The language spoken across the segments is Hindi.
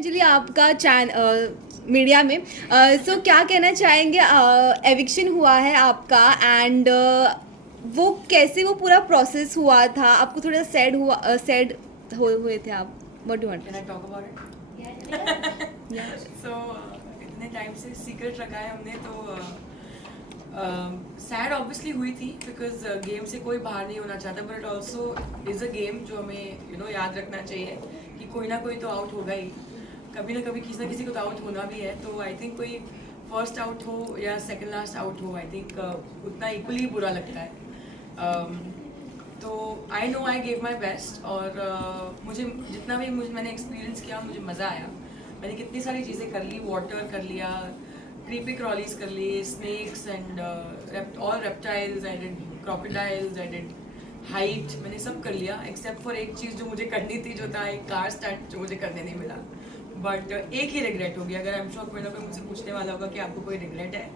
अंजलि आपका मीडिया में सो क्या कहना चाहेंगे? एविक्शन हुआ है आपका एंड वो कैसे वो पूरा प्रोसेस हुआ था? आपको थोड़ा सैड हुए थे आप? What do want? Can I talk about it? So इतने टाइम से सीक्रेट रखा है हमने तो सैड ऑब्वियसली हुई थी बिकॉज गेम से कोई बाहर नहीं होना चाहता, but it also is a game जो हमें याद रखना चाहिए कि कोई ना कोई तो आउट होगा ही, कभी ना कभी किसी ना किसी को तो आउट होना भी है। तो आई थिंक कोई फर्स्ट आउट हो या सेकंड लास्ट आउट हो, आई थिंक उतना इक्वली बुरा लगता है। तो I know I gave my best और मुझे जितना भी मैंने एक्सपीरियंस किया मुझे मज़ा आया। मैंने कितनी सारी चीज़ें कर ली, वाटर कर लिया, क्रीपी क्रॉलीज कर ली, snakes and all reptiles, I did crocodiles, I did height, मैंने सब कर लिया एक्सेप्ट फॉर एक चीज़ जो मुझे करनी थी, जो था एक कार स्टंट जो मुझे करने नहीं मिला। बट एक ही रिग्रेट हो गया। अगर आई एम श्योर कोई ना कोई मुझसे पूछने वाला होगा कि आपको कोई रिग्रेट है,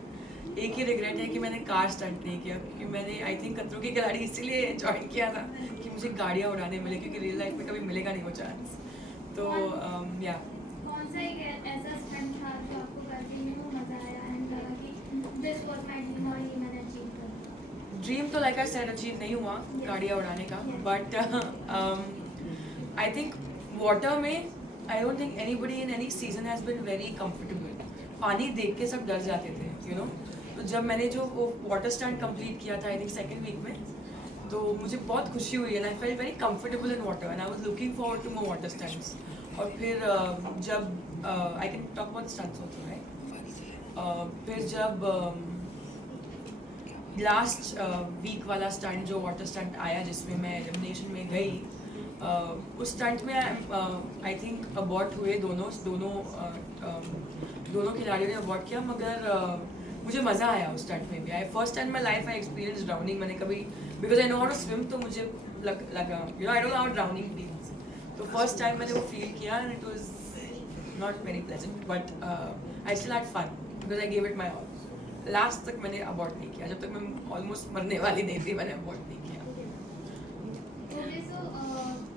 एक ही रिग्रेट है कि मैंने कार स्टंट नहीं किया, क्योंकि मैंने आई थिंक खतरों की खिलाड़ी इसीलिए ज्वाइन किया था कि मुझे गाड़ियाँ उड़ाने मिले, क्योंकि रियल लाइफ में कभी मिलेगा नहीं वो चांस। तो या कौन सा एक ऐसा स्टंट था जो आपको करने में वो मजा आया एंड लगा कि दिस वाज माय ड्रीम और ये मैंने अचीव कर ड्रीम तो लाइक आई सेड अचीव नहीं हुआ गाड़ियाँ उड़ाने का, बट आई थिंक वाटर में आई don't think anybody in any season has been very comfortable. पानी देख के सब डर जाते थे, तो जब मैंने जो वो वाटर स्टंट कंप्लीट किया था आई थिंक सेकेंड वीक में, तो मुझे बहुत खुशी हुई and I felt very comfortable in water and I was looking forward to more water stunts. और फिर जब I can talk about stunts also, right? फिर जब लास्ट वीक वाला स्टंट जो वाटर स्टंट आया जिसमें मैं एलिमिनेशन में गई, उस स्टंट में आई थिंक अबॉर्ट हुए दोनों खिलाड़ियों ने अबॉर्ट किया, मगर मुझे मज़ा आया उस स्टंट में भी। I first time my life I experience drowning. मैंने कभी, because I know how to swim, तो मुझे लगा I don't know how drowning feels, तो फर्स्ट टाइम मैंने वो फील किया and it was not very pleasant, but I still had fun because I gave it my all. Last तक मैंने अबॉर्ट नहीं किया, जब तक मैं ऑलमोस्ट मरने वाली नहीं थी मैंने अबॉर्ट नहीं किया। ओके, सो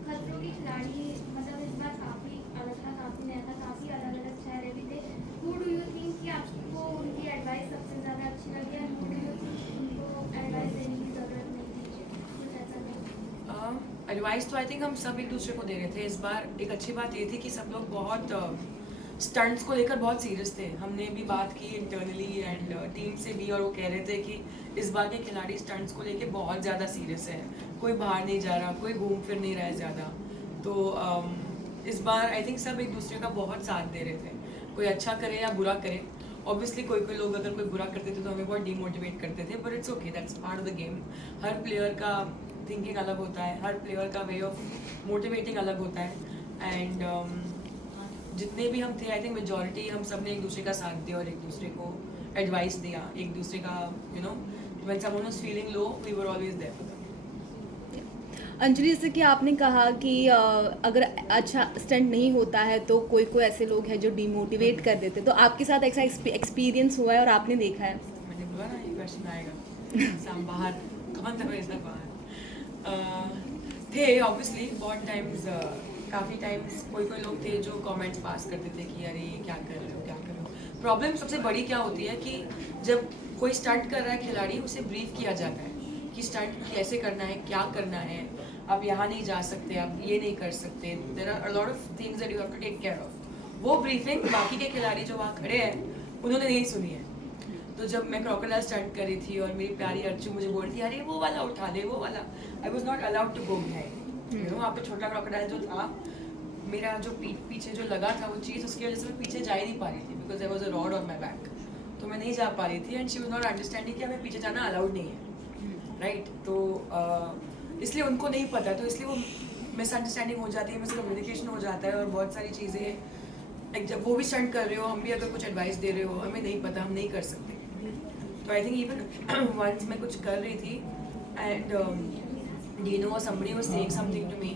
खतरों की खिलाड़ी मतलब इस बार काफी अलग था, काफी नया था, काफी अलग अलग चेहरे भी थे। हु डू यू थिंक कि आपको उनकी एडवाइस सबसे ज्यादा अच्छी लगी और हु डू यू थिंक उनको एडवाइस देने की जरूरत नहीं थी? कुछ ऐसा नहीं? एडवाइस तो आई थिंक हम सब एक दूसरे को दे रहे थे। इस बार एक अच्छी बात ये थी कि सब लोग बहुत स्टंट्स को लेकर बहुत सीरियस थे। हमने भी बात की इंटरनली एंड टीम से भी, और वो कह रहे थे कि इस बार के खिलाड़ी स्टंट्स को लेकर बहुत ज़्यादा सीरियस है, कोई बाहर नहीं जा रहा, कोई घूम फिर नहीं रहा है ज़्यादा। तो इस बार आई थिंक सब एक दूसरे का बहुत साथ दे रहे थे, कोई अच्छा करे या बुरा करे। ऑब्वियसली कोई लोग अगर कोई बुरा करते थे तो हमें बहुत डीमोटिवेट करते थे, but it's okay, that's part of the game. Her player का थिंकिंग अलग होता है, हर प्लेयर का वे ऑफ मोटिवेटिंग अलग होता है एंड जितने भी हम थे आई थिंक मेजॉरिटी हम सब ने एक दूसरे का साथ दिया और एक दूसरे को एडवाइस दिया, एक दूसरे का when someone was feeling low we were always there for them. Anjali, जैसे कि आपने कहा कि अगर अच्छा स्टंट नहीं होता है तो कोई कोई ऐसे लोग हैं जो डिमोटिवेट कर देते, तो आपके साथ ऐसा एक्सपीरियंस हुआ है और आपने देखा है? मैंने बोला ना ये क्वेश्चन आएगा। साम बाहर कौन था मेरे साथ बाहर थे ऑब्वियसली बहुत टाइम्स, काफ़ी टाइम्स कोई लोग थे जो कमेंट्स पास करते थे कि अरे ये क्या कर रहे हो, क्या कर रहे हो। प्रॉब्लम सबसे बड़ी क्या होती है कि जब कोई स्टंट कर रहा है खिलाड़ी, उसे ब्रीफ किया जाता है कि स्टंट कैसे करना है, क्या करना है, आप यहाँ नहीं जा सकते, आप ये नहीं कर सकते, there are a lot of things that you have to take care of. वो ब्रीफिंग बाकी के खिलाड़ी जो वहाँ खड़े हैं उन्होंने नहीं सुनी है। तो जब मैं क्रोकोडाइल स्टंट कर रही थी और मेरी प्यारी अर्चू मुझे बोल रही थी अरे वो वाला उठा ले, वो वाला, I was not allowed to go behind. वहाँ पे छोटा क्रोकोडाइल जो था, मेरा जो पीछे जो लगा था वो चीज़, उसकी वजह से मैं पीछे जा ही नहीं पा रही थी because there was a rod on my back, तो मैं नहीं जा पा रही थी and she was not understanding कि हमें पीछे जाना अलाउड नहीं है, राइट? तो इसलिए उनको नहीं पता, तो इसलिए वो मिसअंडरस्टैंडिंग हो जाती है, मिसकम्युनिकेशन हो जाता है और बहुत सारी चीज़ें, जब वो भी स्टंट कर रहे हो, हम भी अगर कुछ एडवाइस दे रहे हो, हमें नहीं पता, हम नहीं कर सकते। तो आई थिंक इवन वंस मैं कुछ कर रही थी एंड डीनो और somebody was saying something to me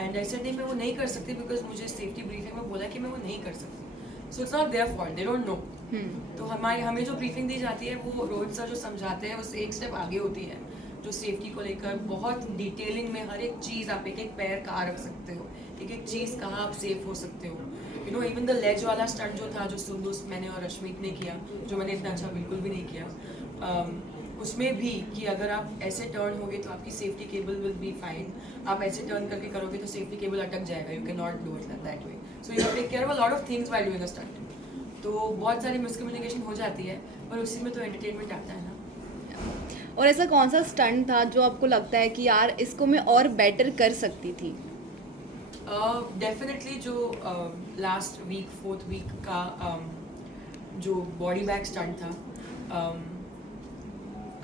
and I said नहीं मैं वो नहीं कर सकती बिकॉज मुझे सेफ्टी ब्रीफिंग में बोला कि मैं वो नहीं कर सकती। So it's not their fault, they don't know. तो हमें जो ब्रीफिंग दी जाती है वो रोहित सर जो समझाते हैं उससे एक स्टेप आगे होती है, जो सेफ्टी को लेकर बहुत डिटेलिंग में हर एक चीज़, आप एक एक पैर कहाँ रख सकते हो, एक एक चीज़ कहाँ आप सेफ हो सकते हो, you know even the ledge वाला स्टंट जो था, जो सुंदूस मैंने और रश्मित ने किया, जो मैंने इतना अच्छा बिल्कुल भी नहीं किया, उसमें भी कि अगर आप ऐसे टर्न होगे तो आपकी safety cable will be fine, आप ऐसे टर्न करके करोगे तो सेफ्टी केबल अटक जाएगा, you can not do it that way, so you have take care of a lot of things while doing a stunt. तो बहुत सारी मिसकम्युनिकेशन हो जाती है, पर उसी में तो एंटरटेनमेंट आता है ना। और ऐसा कौन सा स्टंट था जो आपको लगता है कि यार इसको मैं और बेटर कर सकती थी? डेफिनेटली जो लास्ट वीक 4th वीक का जो बॉडी बैग स्टंट था,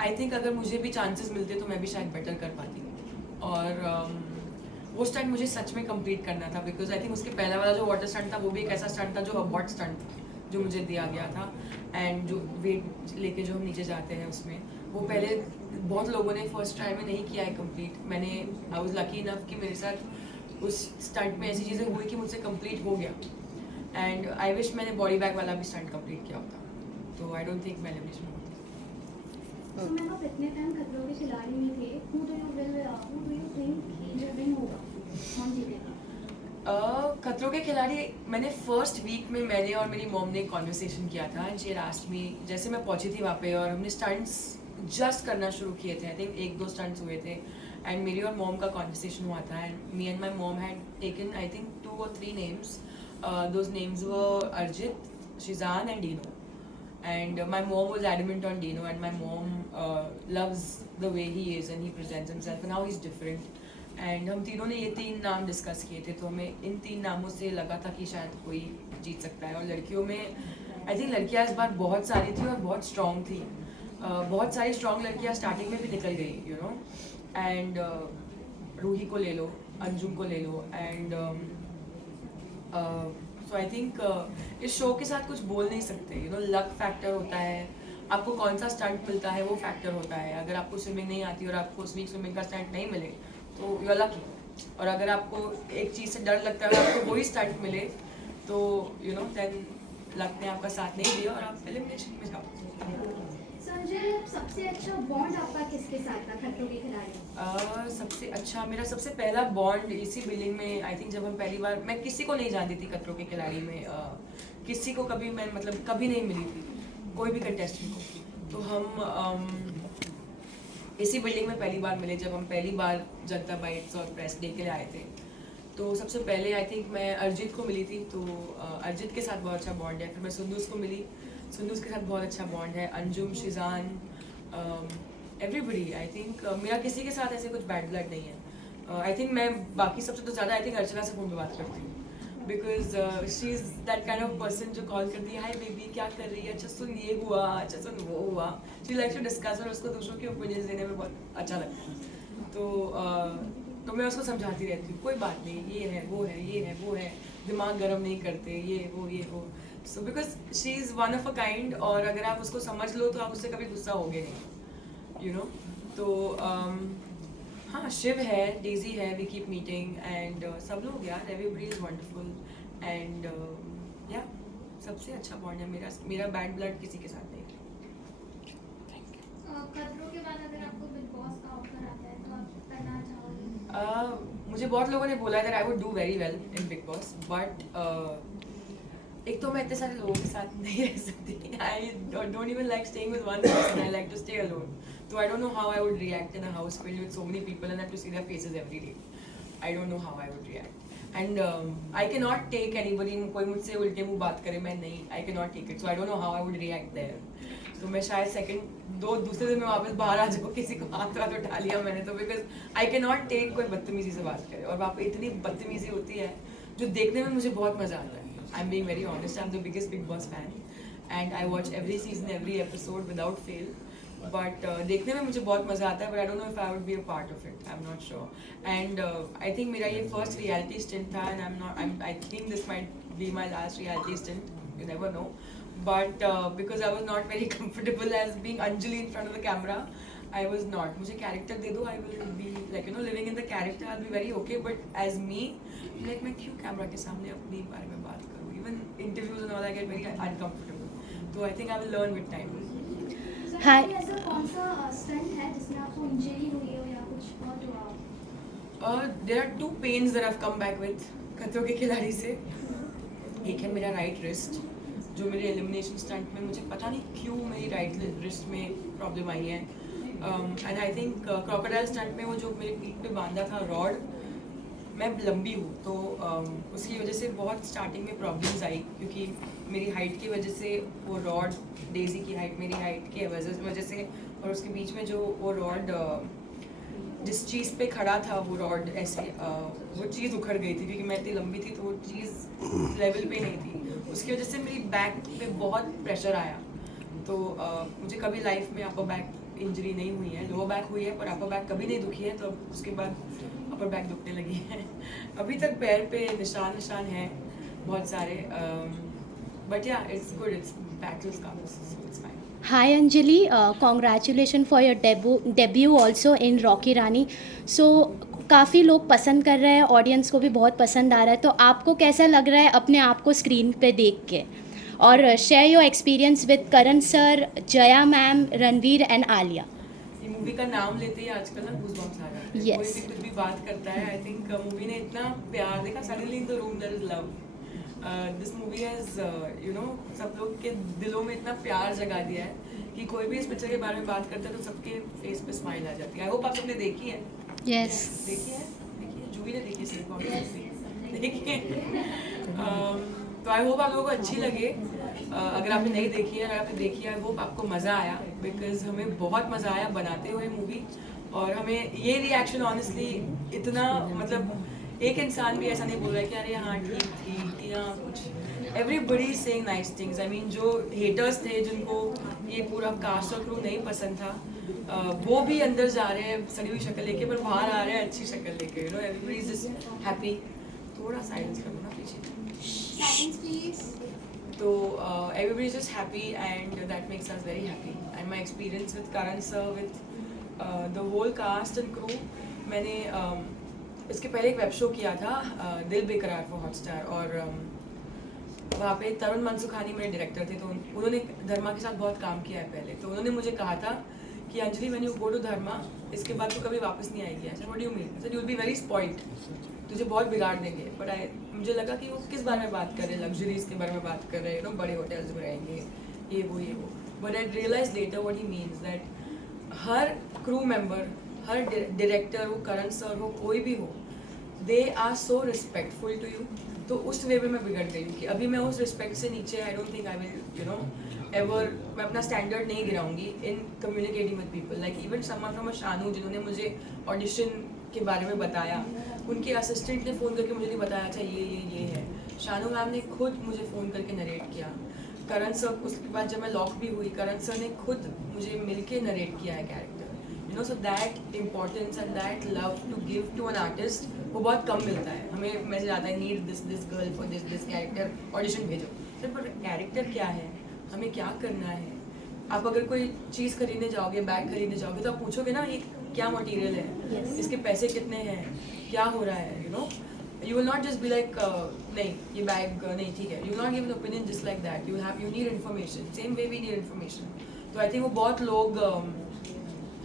आई थिंक अगर मुझे भी चांसेस मिलते तो मैं भी शायद बेटर कर पाती। और वो स्टंट मुझे सच में कंप्लीट करना था, बिकॉज आई थिंक उसके पहला वाला जो वाटर स्टंट था वो भी एक ऐसा स्टंट था जो अबॉट स्टंट था, जो मुझे दिया गया था, एंड जो वेट लेके जो हम नीचे जाते हैं उसमें, वो पहले बहुत लोगों ने फर्स्ट ट्राई में नहीं किया है कंप्लीट। मैंने आई वाज लकी इनफ कि मेरे साथ उस स्टंट में ऐसी चीज़ें हुई कि मुझसे कंप्लीट हो गया, एंड आई विश मैंने बॉडी बैग वाला भी स्टंट कंप्लीट किया होता, तो आई डोंट थिंक मैं एलिमिनेशन होती। तो मैम आप इतने टाइम खतरों के खिलाड़ी में थे, who do you think he will win होगा, कौन जीतेगा? खतरों के खिलाड़ी मैंने फर्स्ट वीक में मैंने और मेरी मॉम ने एक कॉन्वर्सेशन किया था, and she had asked me, जैसे मैं पहुंची थी वहाँ पे और हमने स्टंट्स जस्ट करना शुरू किए थे, आई थिंक 1-2 स्टंट्स हुए थे, एंड मेरी और मॉम का कॉन्वर्सेशन हुआ था, and me and my mom had taken I think 2 or 3 names, those names were Arjit, Shizan and Dino, and my mom was adamant on Dino, and my mom loves the way he is and he presents himself and how he's different, and हम तीनों ने ये 3 नाम डिस्कस किए थे, तो हमें इन 3 नामों से लगा था कि शायद कोई जीत सकता है। और लड़कियों में आई थिंक लड़कियां इस बार बहुत सारी थी और बहुत स्ट्रॉन्ग थी, बहुत सारी स्ट्रॉन्ग लड़कियां स्टार्टिंग में भी निकल गई, यू नो, एंड रूही को ले लो, अंजुम को ले लो, एंड सो आई थिंक इस शो के साथ कुछ बोल नहीं सकते, यू नो, लक फैक्टर होता है, आपको कौन सा स्टंट मिलता है वो फैक्टर होता है। अगर आपको स्विमिंग नहीं आती और आपको उस वीक स्विमिंग का स्टंट नहीं मिले तो यू आर लकी, और अगर आपको एक चीज़ से डर लगता है और आपको वही स्टंट मिले तो यू नो देन लक ने आपका साथ नहीं दिया और आप एलिमिनेशन में जाओ। संजय, सबसे अच्छा बॉन्ड आपका किसके साथ था खतरों के खिलाड़ी? सबसे अच्छा मेरा सबसे पहला बॉन्ड इसी बिल्डिंग में, आई थिंक जब हम पहली बार, मैं किसी को नहीं जानती थी खतरों के खिलाड़ी में, किसी को कभी मैं मतलब कभी नहीं मिली थी, कोई भी कंटेस्टेंट को, तो हम इसी बिल्डिंग में पहली बार मिले जब हम पहली बार जनता बाइट्स और प्रेस डे के लिए आए थे। तो सबसे पहले आई थिंक मैं अरिजीत को मिली थी, तो अरिजीत के साथ बहुत अच्छा बॉन्ड है। फिर मैं सुंदूस को मिली, सुंदूस के साथ बहुत अच्छा बॉन्ड है। Anjum, Sheezan, everybody, I think मेरा किसी के साथ ऐसे कुछ बैड ब्लड नहीं है। आई थिंक मैं बाकी सबसे तो ज़्यादा आई थिंक अर्चना से फ़ोन पे बात करती हूँ, because she is that kind of person जो कॉल करती है, हाय बेबी क्या कर रही है, अच्छा सुन ये हुआ, अच्छा सुन वो हुआ, शी लाइक्स टू डिस्कस, और उसको दूसरों की ओपिनियंस देने में बहुत अच्छा लगता है। तो मैं उसको समझाती रहती हूँ, कोई बात नहीं, ये है वो है, ये है वो है, दिमाग गर्म नहीं करते, ये वो। So because she is one of a kind, और अगर आप उसको समझ लो तो आप उससे कभी गुस्सा होगे नहीं, यू नो। तो हाँ, शिव है, डेजी है, वी कीप मीटिंग, एंड सब लोग यार, एवरीबडी इज़ वंडरफुल, एंड या सबसे अच्छा बॉन्ड है मेरा बैड ब्लड किसी के साथ नहीं। खतरों के बाद अगर आपको बिग बॉस का ऑफर आता है तो आप करना चाहोगे? मुझे बहुत लोगों ने बोला that I would do very well in big boss, but एक तो मैं इतने सारे लोगों के साथ नहीं रह सकती। I don't even like staying with one person, I like to stay alone, so I don't know how I would react in a house filled with so many people and I have to see their faces every day. I don't know how I would react, and I cannot take anybody, कोई मुझसे उल्टे मुंह बात करे, मैं नहीं, I cannot take it, so I don't know how I would react there. तो मैं शायद दूसरे दिन में वापस बाहर आ जाऊँ, किसी को हाथ उठा लिया मैंने तो, because I can not take कोई बदतमीजी से बात करे, और वहाँ पे इतनी बदतमीजी होती है जो देखने में मुझे बहुत मजा आता है। I am being very honest, I am the biggest big boss fan, and I watch every season, every episode without fail, but देखने में मुझे बहुत मजा आता है, but I don't know if I would be a part of it, I am not sure. And I think मेरा ये फर्स्ट रियलिटी स्टिंट था, and I think this might be my last reality stint, you never know, but because I was not very comfortable as being Anjali in front of the camera, I was not. मुझे character दे दो, I will be like, you know, living in the character, I'll be very okay, but as me, like मैं क्यों camera के सामने अपने बारे में बात करूँ, even interviews and all, I get very uncomfortable, so I think I will learn with time. Hi. ऐसा कौन सा स्टंट है जिसमें आपको इंजरी हुई हो या कुछ बहुत हुआ? There are 2 pains that I've come back with खतरों के खिलाड़ी से. एक है मेरा राइट रिस्ट, जो मेरे एलिमिनेशन स्टंट में मुझे पता नहीं क्यों मेरी राइट रिस्ट में प्रॉब्लम आई है। And I think crocodile stunt में वो जो मेरे पीठ पे बांधा था रॉड, मैं लंबी हूँ तो उसकी वजह से बहुत स्टार्टिंग में प्रॉब्लम्स आई, क्योंकि मेरी हाइट की वजह से वो रॉड, डेजी की हाइट मेरी हाइट की वजह से, और उसके बीच में जो वो रॉड जिस चीज़ पे खड़ा था वो रॉड ऐसे वो चीज़ उखड़ गई थी, क्योंकि मैं इतनी लंबी थी तो वो चीज़ लेवल पे नहीं थी। उसकी वजह से मेरी बैक पे बहुत प्रेशर आया। तो मुझे कभी लाइफ में अपर बैक इंजरी नहीं हुई है, लोअर बैक हुई है पर अपर बैक कभी नहीं दुखी है। तो उसके बाद अपर बैक दुखने लगी है। अभी तक पैर पे निशान है बहुत सारे, but yeah it's good, it's battle scars, so it's fine. Hi Anjali, congratulations for your debut also in Rocky Rani. So काफ़ी लोग पसंद कर रहे हैं, ऑडियंस को भी बहुत पसंद आ रहा है, तो आपको कैसा लग रहा है अपने आप को स्क्रीन पे देख के? और share your experience with Karan sir, Jaya ma'am, Ranveer and Alia. ये मूवी का नाम लेते ही आजकल ना गूज़बम्प्स आ जाते हैं। Yes. कोई भी कुछ भी बात करता है, आई थिंक मूवी ने इतना प्यार देखा, suddenly in the room there is love. This movie has you know सब लोग के दिलों में इतना प्यार जगा दिया है कि कोई भी इस पिक्चर के बारे में बात करता है तो सबके फेस पे स्माइल आ जाती है। आई होप आप सबने देखी है। यस, देखिए जूही ने देखी सिर्फ और देखिए। तो आई होप आप लोगों को अच्छी लगे। अगर आपने नहीं देखी है, अगर आपने देखी है, आई होप आपको मज़ा आया, बिकॉज हमें बहुत मज़ा आया बनाते हुए मूवी। और हमें ये रिएक्शन ऑनेस्टली इतना, मतलब एक इंसान भी ऐसा नहीं बोल रहा है कि अरे हाँ ठीक थी या कुछ। Everybody saying nice things. I mean जो हेटर्स थे, जिनको ये पूरा कास्ट और क्रू नहीं पसंद था, वो भी अंदर जा रहे हैं सड़ी हुई शक्ल लेके, पर बाहर आ रहे हैं अच्छी शक्ल लेके। You know everybody is just happy. थोड़ा साइलेंस करो ना पीछे। Silence please. तो everybody is just happy and that makes us very happy. And my experience with Karan sir, with the whole cast and crew, मैंने इसके पहले एक वेब शो किया था दिल बेकरार फॉर हॉटस्टार, और वहाँ पे तरुण मनसुखानी मेरे डायरेक्टर थे। तो उन्होंने धर्मा के साथ बहुत काम किया है पहले। तो उन्होंने मुझे कहा था कि Anjali when you go to Dharma, इसके बाद तो कभी वापस नहीं आएगी। ऐसा what do you mean? Sir you will be very spoiled, तुझे बहुत बिगाड़ देंगे। बट मुझे लगा कि वो किस बारे में बात कर रहे हैं, लग्जरीज के बारे में बात कर रहे हैं, बड़े होटल्स में रहेंगे, ये वो। But I realise later what he means that हर क्रू मेंबर, हर डायरेक्टर हो, करण सर हो, कोई भी हो, they are so respectful to you. तो उस वे में मैं बिगड़ गई हूँ कि अभी मैं उस रिस्पेक्ट से नीचे, I don't think I will you know ever, मैं अपना स्टैंडर्ड नहीं गिराऊंगी in communicating with people. Like even someone from Shanu, जिन्होंने मुझे ऑडिशन के बारे में बताया, उनके असिस्टेंट ने फ़ोन करके मुझे नहीं बताया अच्छा ये है। शानू मैम ने खुद मुझे फ़ोन करके नरेट किया। करण सर, उसके बाद जब मैं लॉक भी हुई, करण सर ने खुद मुझे मिलके नरेट किया है character. You know so that importance and that love to give to an artist, वो बहुत कम मिलता है हमें। मैसेज आता है need this girl for this character, audition भेजो। सर पर कैरेक्टर क्या है, हमें क्या करना है? आप अगर कोई चीज़ खरीदने जाओगे, बैग खरीदने जाओगे, तो आप पूछोगे ना ये क्या मटेरियल है, इसके पैसे कितने हैं, क्या हो रहा है। You know you will not just be like नहीं ये बैग नहीं ठीक है। You will not give an opinion just like that. You need information, same way we need information. तो आई थिंक वो बहुत लोग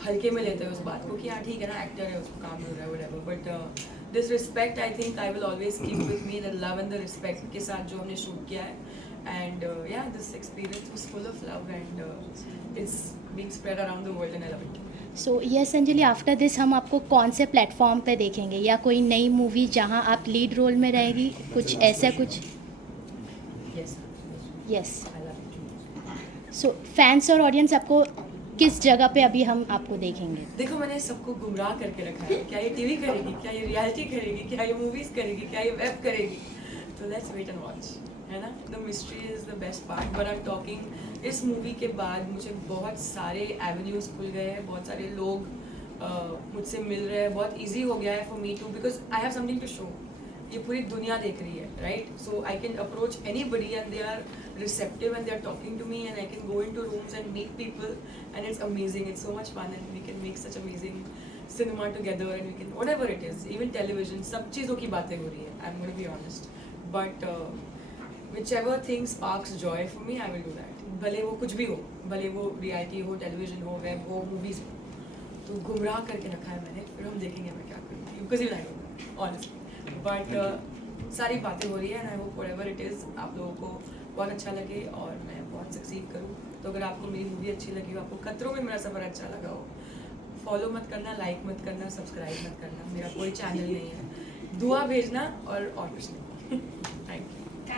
हल्के में लेते हैं उस बात को कि हाँ ठीक है ना, एक्टर है, उसको काम मिल रहा है whatever. But this respect I think I will always keep with me, the love and the respect के साथ जो हमने शूट किया है। And yeah, this experience was full of love and it's being spread around the world and I love it. So yes Anjali, after this हम आपको कौन से प्लेटफॉर्म पे देखेंगे, या कोई नई मूवी जहां आप लीड रोल में रहेगी, कुछ ऐसा कुछ? Yes. Yes, I love it. So fans और ऑडियंस आपको किस जगह पे अभी हम आपको देखेंगे? देखो मैंने सबको गुमराह करके रखा है, क्या ये टीवी करेगी, क्या ये रियलिटी करेगी, क्या ये मूवीज करेगी, क्या ये वेब करेगी। तो लेट्स वेट एंड वॉच, है ना। The mystery is the best part. But I am talking, इस मूवी के बाद मुझे बहुत सारे एवेन्यूज़ खुल गए हैं, बहुत सारे लोग मुझसे मिल रहे हैं, बहुत ईजी हो गया है for me too, because I have something to show. ये पूरी दुनिया देख रही है, right? So I can approach anybody and they are receptive and they are talking to me and I can go into rooms and meet people and it's amazing, it's so much fun and we can make such amazing cinema together and we can whatever it is, even television, सब चीज़ों की बातें हो रही है, I'm going to be honest, but whichever thing sparks joy for me I will do that, भले वो कुछ भी हो, भले वो reality हो, television हो, web हो, movies हो। तो गुमराह करके रखा है मैंने, फिर हम देखेंगे मैं क्या करूँगी, because even I don't know honestly, but सारी बातें हो रही है and I hope whatever it is आप लोगों को बहुत अच्छा लगे और मैं बहुत सक्सीड करूँ। तो अगर आपको मेरी मूवी अच्छी लगी हो, आपको खतरों में मेरा सफ़र अच्छा लगा हो, फॉलो मत करना, लाइक मत करना, सब्सक्राइब मत करना, मेरा कोई चैनल नहीं है, दुआ भेजना और कुछ नहीं।